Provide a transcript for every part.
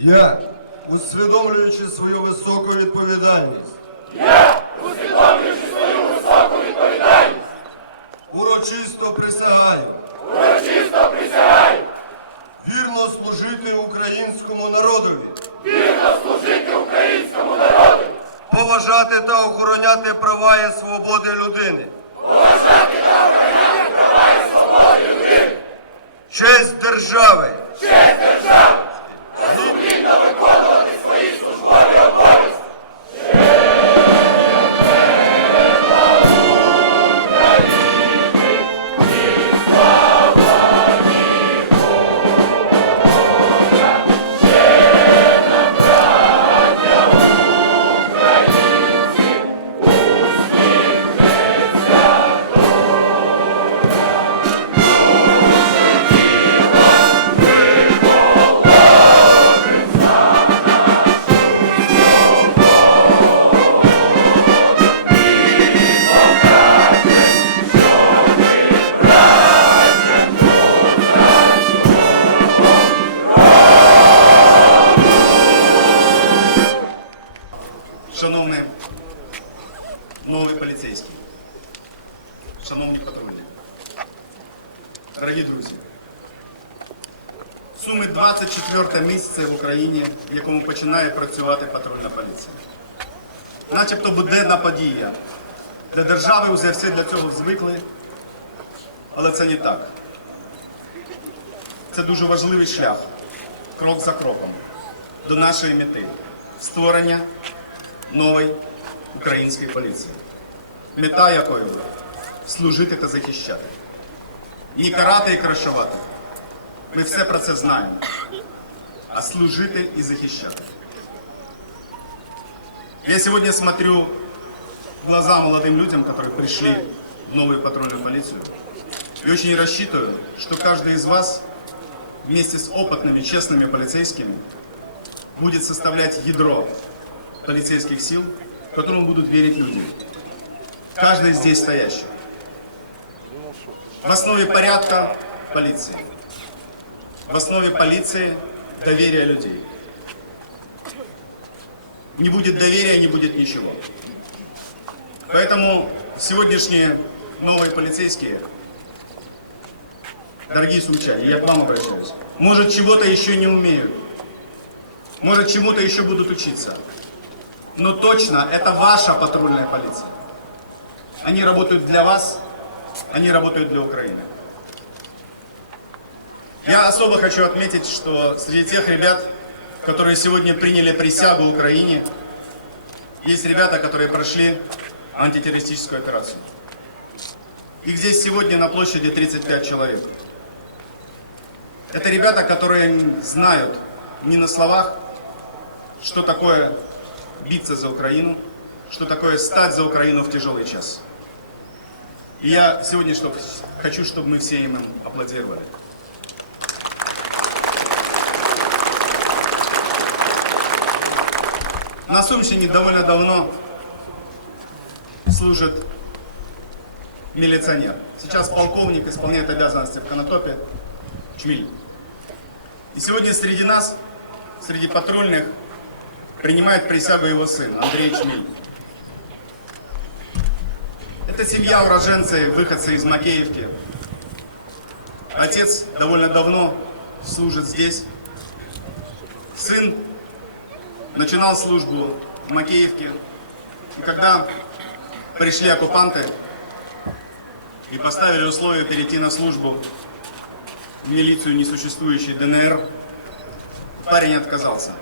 Я, усвідомлюючи свою високу відповідальність. усвідомлюючи свою високу відповідальність, Урочисто присягаю. Урочисто присягаю. Вірно служити українському народові, вірно служити українському народу, поважати та охороняти права і свободи людини, 24 місце в Україні, в якому починає працювати патрульна поліція. Начебто буденна подія. Для держави вже всі для цього звикли, але це не так. Це дуже важливий шлях, крок за кроком, до нашої мети створення нової української поліції, мета якої служити та захищати. Не карати і крашувати. Ми все про це знаємо. А служити і захищати. Я сегодня смотрю в глаза молодым людям, которые пришли в новую патрульную полицию, и очень рассчитываю, что каждый из вас вместе с опытными, честными полицейскими будет составлять ядро полицейских сил, которому будут верить люди. Каждый здесь стоящий. В основе порядка полиции. В основе полиции доверие людей. Не будет доверия, не будет ничего. Поэтому сегодняшние новые полицейские, дорогие случаи, я к вам обращаюсь, может чего-то еще не умеют, может чему-то еще будут учиться. Но точно это ваша патрульная полиция. Они работают для вас, они работают для Украины. Я особо хочу отметить, что среди тех ребят, которые сегодня приняли присягу Украине, есть ребята, которые прошли антитеррористическую операцию. Их здесь сегодня на площади 35 человек. Это ребята, которые знают не на словах, что такое биться за Украину, что такое стать за Украину в тяжелый час. И я сегодня что, хочу, чтобы мы все им аплодировали. На Сумщине довольно давно служит милиционер. Сейчас полковник исполняет обязанности в Конотопе Чмиль. И сегодня среди нас, среди патрульных, принимает присягу его сын Андрей Чмиль. Это семья уроженцы, выходцы из Макеевки. Отец довольно давно служит здесь. Сын начинал службу в Макеевке. И когда пришли оккупанты и поставили условие перейти на службу в милицию несуществующей ДНР, парень отказался.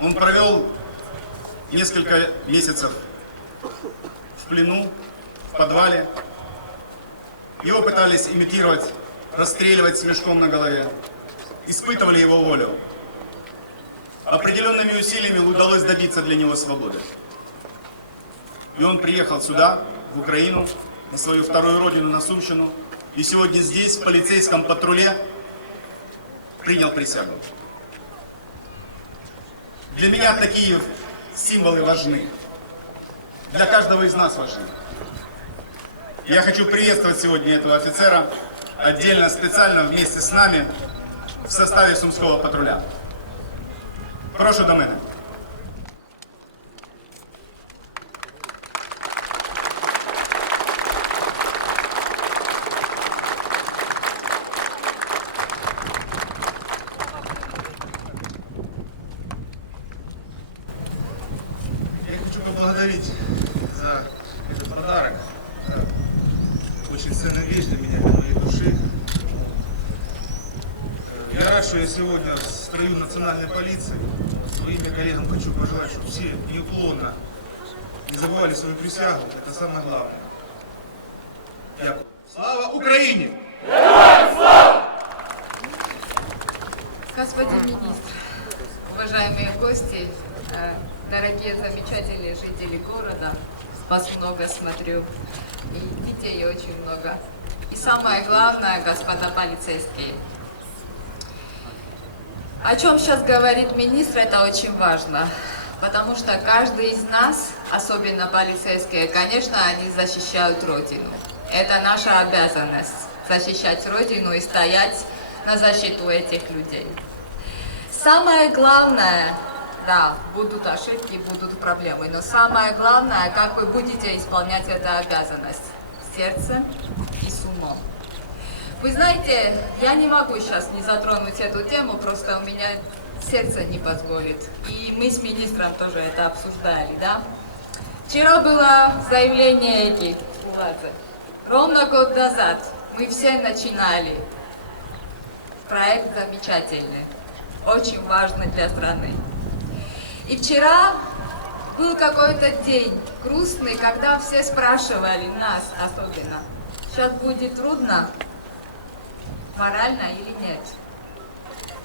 Он провел несколько месяцев в плену, в подвале. Его пытались имитировать, расстреливать с мешком на голове. Испытывали его волю. Определенными усилиями удалось добиться для него свободы. И он приехал сюда, в Украину, на свою вторую родину, на Сумщину. И сегодня здесь, в полицейском патруле, принял присягу. Для меня такие символы важны. Для каждого из нас важны. Я хочу приветствовать сегодня этого офицера отдельно, специально вместе с нами в составе Сумского патруля. Прошу до мене. Я хочу поблагодарить за этот подарок. Это Очень ценная вещь для меня, Что я сегодня в строю национальной полиции. Своим коллегам хочу пожелать, чтобы все неуклонно не забывали свою присягу. Это самое главное. Я... Слава Украине! Господин министр, уважаемые гости, э, дорогие замечательные жители города, вас много смотрю, и детей очень много. И самое главное, господа полицейские, о чем сейчас говорит министр, это очень важно. Потому что каждый из нас, особенно полицейские, конечно, они защищают Родину. Это наша обязанность защищать Родину и стоять на защиту этих людей. Самое главное, да, будут ошибки, будут проблемы, но самое главное, как вы будете исполнять эту обязанность сердцем и с умом. Вы знаете, я не могу сейчас не затронуть эту тему, просто у меня сердце не позволит. И мы с министром тоже это обсуждали, да? Вчера было заявление Эги Уладзе. Ровно год назад мы все начинали. Проект замечательный, очень важный для страны. И вчера был какой-то день грустный, когда все спрашивали нас особенно, сейчас будет трудно, морально или нет.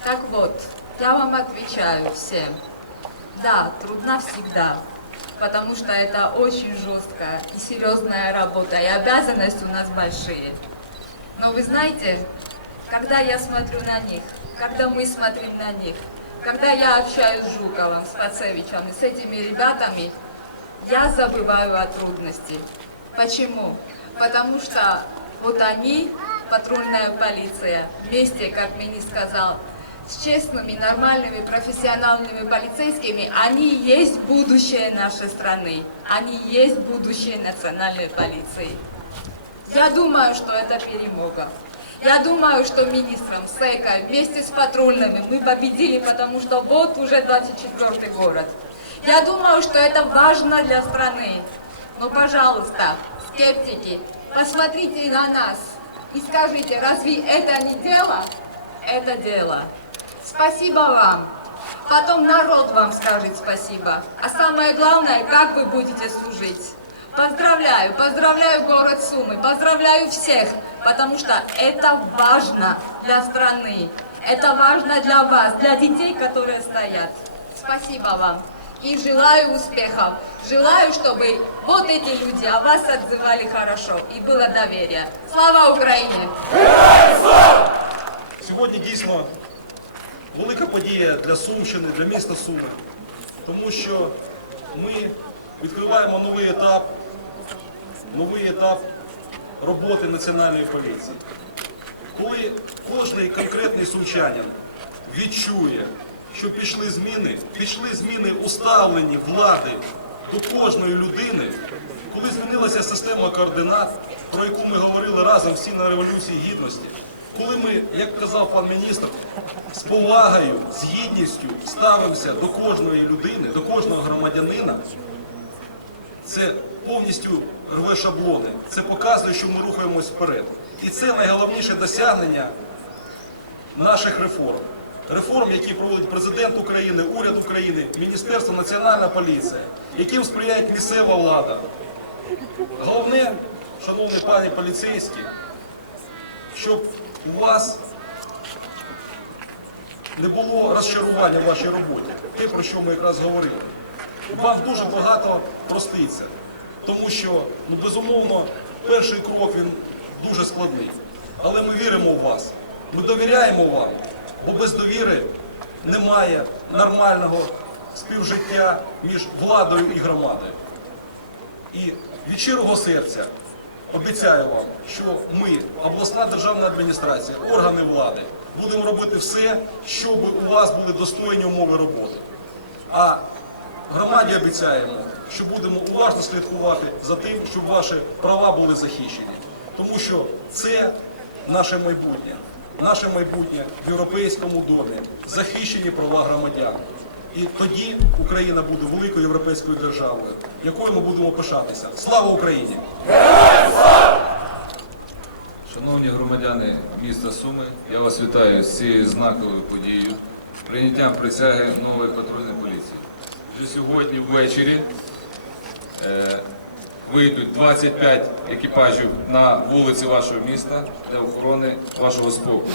Так вот, я вам отвечаю всем, да, трудно всегда, потому что это очень жесткая и серьезная работа, и обязанности у нас большие. Но вы знаете, когда я смотрю на них, когда мы смотрим на них, когда я общаюсь с Жуковым, с Пацевичем и с этими ребятами, я забываю о трудности. Почему? Потому что вот они, патрульная полиция, вместе, как министр сказал, с честными, нормальными, профессиональными полицейскими, они есть будущее нашей страны. Они есть будущее национальной полиции. Я думаю, что это перемога. Я думаю, что министром СЭКа вместе с патрульными мы победили, потому что вот уже 24-й город. Я думаю, что это важно для страны. Но, пожалуйста, скептики, посмотрите на нас и скажите, разве это не дело? Это дело. Спасибо вам. Потом народ вам скажет спасибо. А самое главное, как вы будете служить. Поздравляю, поздравляю город Сумы, поздравляю всех, потому что это важно для страны, это важно для вас, для детей, которые стоят. Спасибо вам и желаю успехов. Желаю, чтобы вот эти люди о вас отзывали хорошо и было доверие. Слава Украине! Сьогодні дійсно велика подія для Сумщини, для міста Суми, тому що ми відкриваємо новий етап, новий етап роботи національної поліції. Коли кожний конкретний сумчанин відчує, що пішли зміни, пішли зміни у ставленні влади до кожної людини, коли змінилася система координат, про яку ми говорили разом всі на Революції Гідності, коли ми, як казав пан міністр, з повагою, з гідністю ставимося до кожної людини, до кожного громадянина, це повністю рве шаблони. Це показує, що ми рухаємось вперед. І це найголовніше досягнення наших реформ. Реформ, які проводить президент України, уряд України, Міністерство Національна поліція, яким сприяє місцева влада. Головне, шановні пані поліцейські, щоб у вас не було розчарування в вашій роботі. Те, про що ми якраз говорили. Вам дуже багато проститься, тому що, ну, безумовно, перший крок він дуже складний. Але ми віримо в вас, ми довіряємо вам, бо без довіри немає нормального співжиття між владою і громадою. І від щирого серця обіцяю вам, що ми, обласна державна адміністрація, органи влади, будемо робити все, щоб у вас були достойні умови роботи. А громаді обіцяємо, що будемо уважно слідкувати за тим, щоб ваші права були захищені. Тому що це наше майбутнє. Наше майбутнє в європейському домі, захищені права громадян. І тоді Україна буде великою європейською державою, якою ми будемо пишатися. Слава Україні! Шановні громадяни міста Суми, я вас вітаю з цією знаковою подією, прийняттям присяги нової патрульної поліції. Вже сьогодні ввечері е, вийдуть 25 екіпажів на вулиці вашого міста для охорони вашого спокою.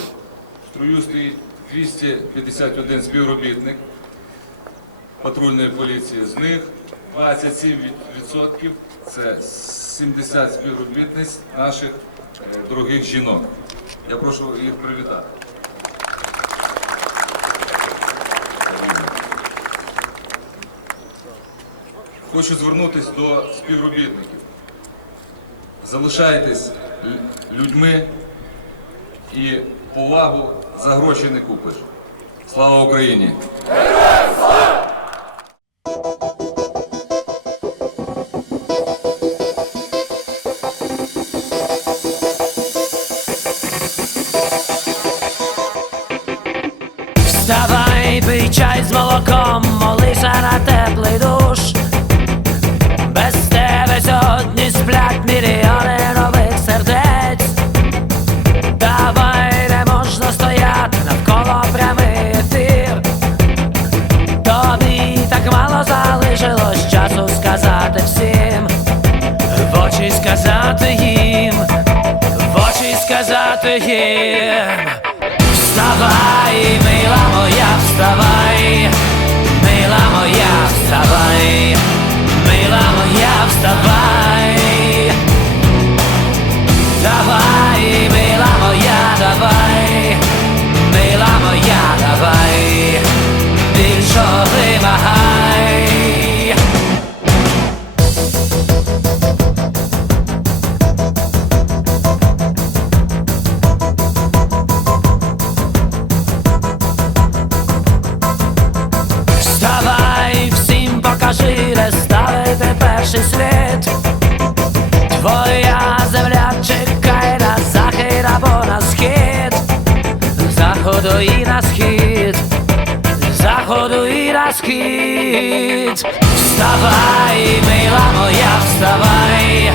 В строю стоїть 251 співробітник патрульної поліції. З них 27% це 70 співробітниць наших е, дорогих жінок. Я прошу їх привітати. Хочу звернутися до співробітників. Залишайтесь людьми і повагу за гроші не купиш. Слава Україні! Вставай, пий чай з молоком, молися на теплий душ. сказати їм, в очі сказати їм. Вставай, мила моя, вставай, заходу і на схід, з заходу і на схід. Вставай, мила моя, вставай,